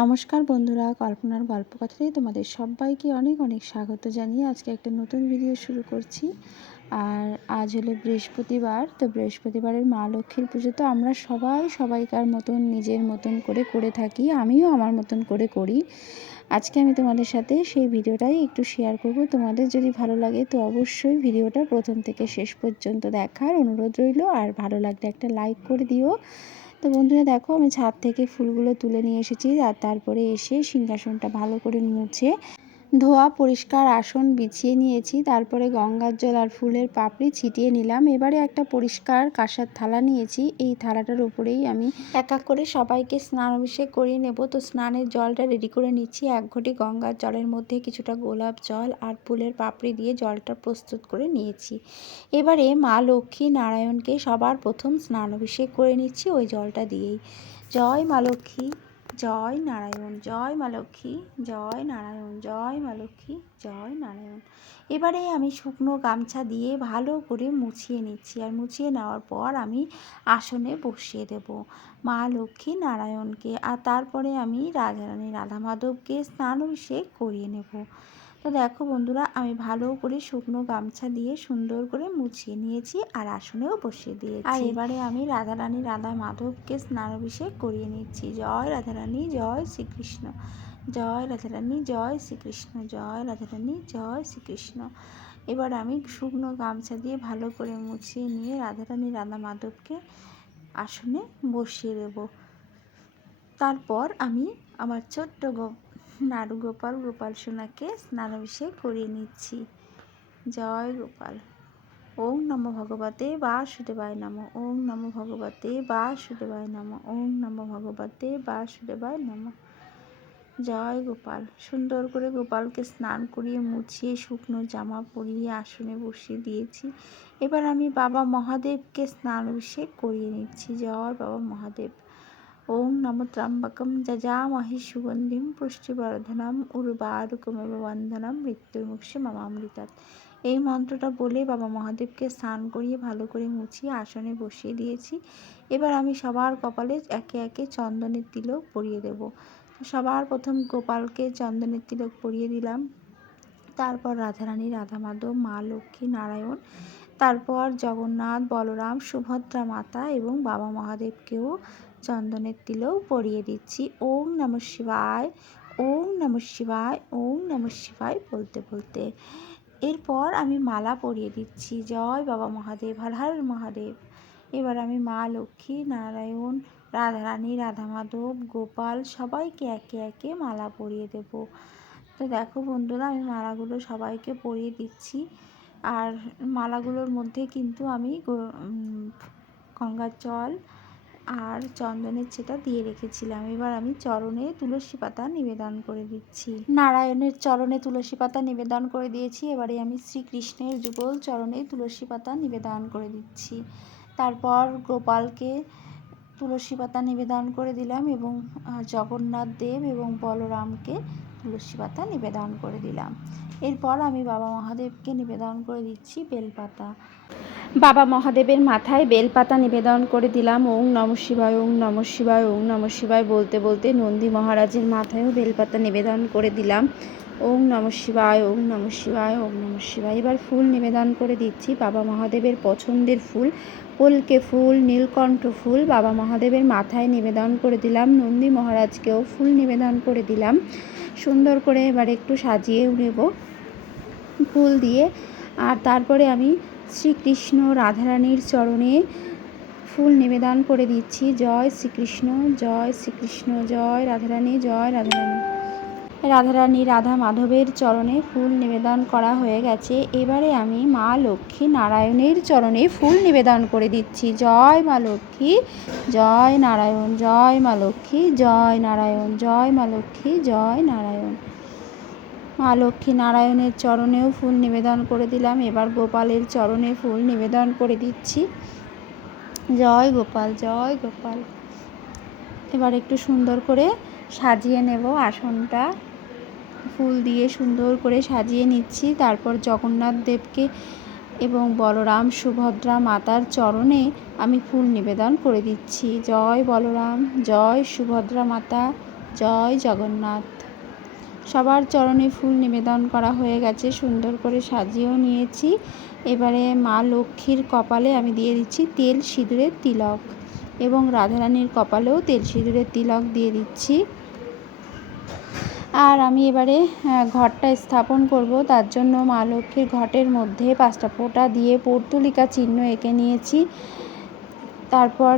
নমস্কার বন্ধুরা, কল্পনার গল্প কথাতেই তোমাদের সবাইকে অনেক অনেক স্বাগত জানিয়ে আজকে একটা নতুন ভিডিও শুরু করছি। আর আজ হলো বৃহস্পতিবার, তো বৃহস্পতিবারের মা লক্ষ্মীর পুজো তো আমরা সবাই সবাইকার মতন নিজের মতন করে করে থাকি, আমিও আমার মতন করে করি। আজকে আমি তোমাদের সাথে সেই ভিডিওটাই একটু শেয়ার করব। তোমাদের যদি ভালো লাগে তো অবশ্যই ভিডিওটা প্রথম থেকে শেষ পর্যন্ত দেখার অনুরোধ রইল। আর ভালো লাগলে একটা লাইক করে দিও। তো বন্ধুরা দেখো আমি ছাদ থেকে ফুলগুলো তুলে নিয়ে এসেছি আর তারপরে এসে সিংহাসনটা ভালো করে মুছে ধোয়া, পরিষ্কার আসন বিছিয়ে নিয়েছি, তারপরে গঙ্গার জল আর ফুলের পাপড়ি ছিটিয়ে নিলাম। এবারে একটা পরিষ্কার কাঁসার থালা নিয়েছি, এই থালাটার উপরেই আমি এক এক করে সবাইকে স্নান অভিষেক করিয়ে নেব। তো স্নানের জলটা রেডি করে নিচ্ছি, এক ঘটি গঙ্গার জলের মধ্যে কিছুটা গোলাপ জল আর ফুলের পাপড়ি দিয়ে জলটা প্রস্তুত করে নিয়েছি। এবারে মা লক্ষ্মী নারায়ণকে সবার প্রথম স্নান অভিষেক করে নিচ্ছি, ওই জলটা দিয়েই। জয় মা লক্ষ্মী। জয় নারায়ণ, জয় মা লক্ষ্মী, জয় নারায়ণ, জয় মা লক্ষ্মী, জয় নারায়ণ। এবারে আমি শুকনো গামছা দিয়ে ভালো করে মুছিয়ে নিচ্ছি আর মুছিয়ে নেওয়ার পর আমি আসনে বসিয়ে দেব। মা লক্ষ্মী নারায়ণকে আর তারপরে আমি রাজারানী রাধা মাধবকে স্নান অভিষেক করিয়ে নেব। তো দেখো বন্ধুরা, আমি ভালো করে শুকনো গামছা দিয়ে সুন্দর করে মুছিয়ে নিয়েছি আর আসনেও বসিয়ে দিয়েছি। আর এবারে আমি রাধারানী রাধা মাধবকে স্নানাভিষেক করিয়ে নিচ্ছি। জয় রাধারানী, জয় শ্রীকৃষ্ণ। জয় রাধারানী, জয় শ্রীকৃষ্ণ। জয় রাধারানী, জয় শ্রীকৃষ্ণ। এবার আমি শুকনো গামছা দিয়ে ভালো করে মুছিয়ে নিয়ে রাধারানী রাধা মাধবকে আসনে বসিয়ে দেব। তারপর আমি আমার ছোট্ট নাড়ু গোপাল গোপাল সোনাকে স্নানাভিষেক করিয়ে নিচ্ছি। জয় গোপাল। ওম নম ভগবতে বাসুদেবায় নম। ওম নম ভগবতে বাসুদেবায় নম। ওম নম ভগবতে বা সুদেবায় নম। জয় গোপাল। সুন্দর করে গোপালকে স্নান করিয়ে মুছিয়ে শুকনো জামা পরিয়ে আসনে বসিয়ে দিয়েছি। এবার আমি বাবা মহাদেবকে স্নান অভিষেক করিয়ে নিচ্ছি। জয় বাবা মহাদেব। ওম নম ত্রাম্বকম যজামহি সুগন্ধিম পুষ্টিবর্ধনম উর্বারুকমেব বন্ধনম মৃত্যুর্মুক্ষে মামামৃতাৎ এই মন্ত্রটা বলে বাবা মহাদেবকে স্নান করিয়ে ভালো করে মুছিয়ে আসনে বসিয়ে দিয়েছি। এবার আমি সবার কপালে একে একে চন্দনের তিলক পরিয়ে দেব। সবার প্রথম গোপালকে চন্দনের তিলক পরিয়ে দিলাম। তারপর রাধারানী রাধা মাধব মা লক্ষ্মী, নারায়ণ, তারপর জগন্নাথ, বলরাম, সুভদ্রা মাতা এবং বাবা মহাদেবকেও চন্দনের তিলও পরিয়ে দিচ্ছি। ওম নম শিবায়, ওম নম শিবায়, ওম নম শিবায় বলতে বলতে। এরপর আমি মালা পরিয়ে দিচ্ছি। জয় বাবা মহাদেব, হর হর মহাদেব। এবার আমি মা লক্ষ্মী, নারায়ণ, রাধারানী রাধা মাধব গোপাল সবাইকে একে একে মালা পরিয়ে দেব। তো দেখো বন্ধুরা, আমি মালাগুলো সবাইকে পরিয়ে দিচ্ছি। আর মালাগুলোর মধ্যে কিন্তু আমি গঙ্গার জল আর চন্দনের ছেটা দিয়ে রেখেছিলাম। এবার আমি চরণে তুলসী পাতা নিবেদন করে দিচ্ছি। নারায়ণের চরণে তুলসী পাতা নিবেদন করে দিয়েছি। এবারে আমি শ্রীকৃষ্ণের যুগল চরণে তুলসী পাতা নিবেদন করে দিচ্ছি। তারপর গোপালকে তুলসী পাতা নিবেদন করে দিলাম এবং জগন্নাথ দেব এবং বলরামকে তুলসী পাতা নিবেদন করে দিলাম। এরপর আমি বাবা মহাদেবকে নিবেদন করে দিচ্ছি বেলপাতা। বাবা মহাদেবের মাথায় বেলপাতা নিবেদন করে দিলাম। ওং নম শিবায়, ওং নম শিবায়, ওং নম শিবায় বলতে বলতে নন্দী মহারাজের মাথায়ও বেলপাতা নিবেদন করে দিলাম। ওং নম শিবায় ওং নম শিবায় ওং নম শিবায়। এবার ফুল নিবেদন করে দিচ্ছি। বাবা মহাদেবের পছন্দের ফুল, কলকে ফুল, নীলকণ্ঠ ফুল বাবা মহাদেবের মাথায় নিবেদন করে দিলাম। নন্দী মহারাজকেও ফুল নিবেদন করে দিলাম। সুন্দর করে এবার একটু সাজিয়ে নেব ফুল দিয়ে। আর তারপরে আমি শ্রীকৃষ্ণ রাধারানীর চরণে ফুল নিবেদন করে দিচ্ছি। জয় শ্রীকৃষ্ণ জয় শ্রীকৃষ্ণ, জয় রাধারানী জয় রাধারানী। রাধারানী রাধা মাধবের চরণে ফুল নিবেদন করা হয়ে গেছে। এবারে আমি মা লক্ষ্মী নারায়ণের চরণে ফুল নিবেদন করে দিচ্ছি। জয় মা লক্ষ্মী, জয় নারায়ণ, জয় মা লক্ষ্মী, জয় নারায়ণ, জয় মা লক্ষ্মী, জয় নারায়ণ। মা লক্ষ্মী নারায়ণের চরণেও ফুল নিবেদন করে দিলাম। এবার গোপালের চরণে ফুল নিবেদন করে দিচ্ছি। জয় গোপাল জয় গোপাল। এবার একটু সুন্দর করে সাজিয়ে নেব আসনটা। ফুল দিয়ে সুন্দর করে সাজিয়ে নিচ্ছি। তারপর জগন্নাথ দেবকে এবং বলরাম সুভদ্রা মাতার চরণে আমি ফুল নিবেদন করে দিচ্ছি। জয় বলরাম, জয় সুভদ্রা মাতা, জয় জগন্নাথ। সবার চরণে ফুল নিবেদন করা হয়ে গেছে, সুন্দর করে সাজিয়েও নিয়েছি। এবারে মা লক্ষ্মীর কপালে আমি দিয়ে দিচ্ছি তেল সিঁদুরের তিলক এবং রাধারানীর কপালেও তেল সিঁদুরের তিলক দিয়ে দিচ্ছি। আর আমি এবারে ঘরটা স্থাপন করব। তার জন্য মা লক্ষ্মীর ঘটের মধ্যে পাঁচটা ফোঁটা দিয়ে পর্তুলিকা চিহ্ন এঁকে নিয়েছি। তারপর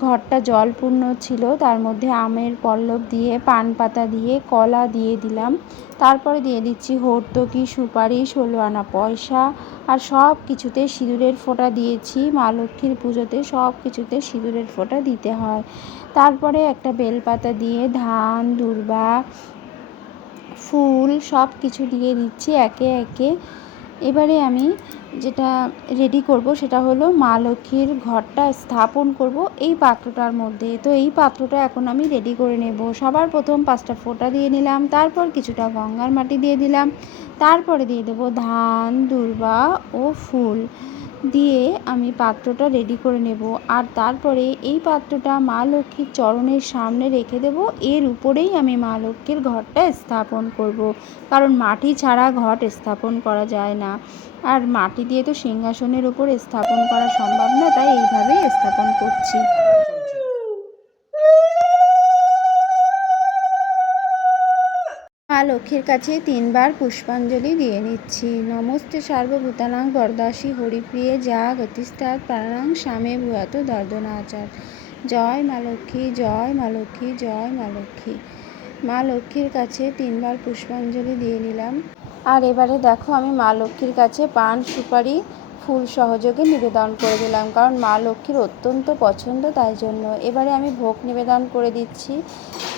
ঘরটা জলপূর্ণ ছিল। তার মধ্যে আমের পল্লব দিয়ে, পান পাতা দিয়ে, কলা দিয়ে দিলাম। তারপরে দিয়ে দিচ্ছি হর্তকি, সুপারি ষোলো আনা পয়সা আর সব কিছুতে সিঁদুরের ফোঁটা দিয়েছি। মা লক্ষ্মীর পুজোতে সব কিছুতে সিঁদুরের ফোঁটা দিতে হয়। তারপরে একটা বেলপাতা দিয়ে ধান, দূর্বা ফুল সব কিছু দিয়ে দিচ্ছি একে একে। এবারে আমি যেটা রেডি করব সেটা হলো মা লক্ষ্মীর ঘরটা স্থাপন করব এই পাত্রটার মধ্যে। তো এই পাত্রটা এখন আমি রেডি করে নেব। সবার প্রথম পাঁচটা ফোঁটা দিয়ে নিলাম, তারপর কিছুটা গঙ্গার মাটি দিয়ে দিলাম, তারপরে দিয়ে দেবো ধান, দুর্বা ও ফুল। দিয়ে আমি পাত্রটা রেডি করে নেব। আর তারপরে এই পাত্রটা মা লক্ষ্মীর চরণের সামনে রেখে দেব। এর উপরেই আমি মা লক্ষ্মীর ঘরটা স্থাপন করব। কারণ মাটি ছাড়া ঘট স্থাপন করা যায় না। আর মাটি দিয়ে তো সিংহাসনের উপর স্থাপন করা সম্ভব না, তাই এইভাবেই লক্ষ্মীর কাছে তিনবার পুষ্পাঞ্জলি দিয়ে নিচ্ছি। নমস্তে সার্বভূতানাং বরদাসী হরিপ্রিয়ে, যা গতিস্তার প্রাণাং স্বামে ভূয়াত দর্দনাচার। জয় মা লক্ষ্মী, জয় মা লক্ষ্মী, জয় মা লক্ষ্মী। মা লক্ষ্মীর কাছে তিনবার পুষ্পাঞ্জলি দিয়ে নিলাম। আর এবারে দেখো আমি মা লক্ষ্মীর কাছে পান সুপারি ফুল সহযোগে নিবেদন করে দিলাম, কারণ মা লক্ষ্মীর অত্যন্ত পছন্দ তাই জন্য। এবারে আমি ভোগ নিবেদন করে দিচ্ছি।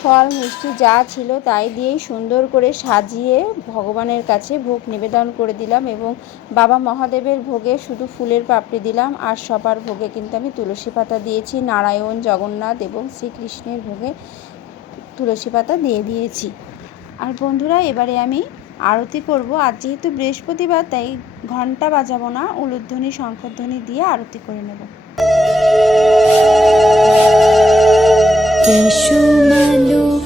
ফল, মিষ্টি যা ছিল তাই দিয়েই সুন্দর করে সাজিয়ে ভগবানের কাছে ভোগ নিবেদন করে দিলাম এবং বাবা মহাদেবের ভোগে শুধু ফুলের পাপড়ি দিলাম, আর সবার ভোগে কিন্তু আমি তুলসী পাতা দিয়েছি, নারায়ণ, জগন্নাথ এবং শ্রীকৃষ্ণের ভোগে তুলসী পাতা দিয়ে দিয়েছি। আর বন্ধুরা, এবারে আমি আরতি করব। আর যেহেতু বৃহস্পতিবার, তাই ঘণ্টা বাজাবো না। উলুধ্বনি, শঙ্করধ্বনি দিয়ে আরতি করে নেব। এসো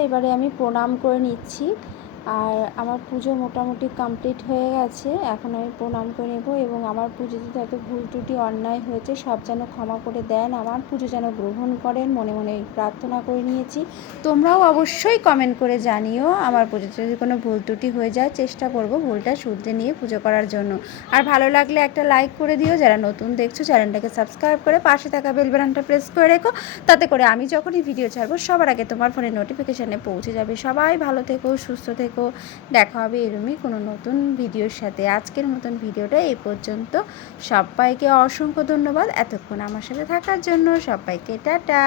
এবারে আমি প্রণাম করে নিচ্ছি আর আমার পুজো মোটামুটি কমপ্লিট হয়ে গেছে। এখন আমি প্রণাম করে নেব এবং আমার পুজোতে যত ভুল ত্রুটি, অন্যায় হয়েছে, সব যেন ক্ষমা করে দেন। আমার পুজো যেন গ্রহণ করেন, মনে মনে প্রার্থনা করে নিয়েছি। তোমরাও অবশ্যই কমেন্ট করে জানিও আমার পুজোতে যদি কোনো ভুল ত্রুটি হয়ে যায়, চেষ্টা করব ভুলটা শুধরে নিয়ে পুজো করার জন্য। আর ভালো লাগলে একটা লাইক করে দিও। যারা নতুন দেখছ, চ্যানেলটাকে সাবস্ক্রাইব করে পাশে থাকা বেল প্রেস করে রেখো। তাতে করে আমি যখনই ভিডিও ছাড়বো, সবার আগে তোমার ফোনে নোটিফিকেশানে পৌঁছে যাবে। সবাই ভালো থেকো, সুস্থ থেকো দেখা হবে এরমই কোনো নতুন ভিডিওর সাথে। আজকের মতন ভিডিওটা এই পর্যন্ত। সবাইকে অসংখ্য ধন্যবাদ এতক্ষণ আমার সাথে থাকার জন্য। সবাইকে টাটা।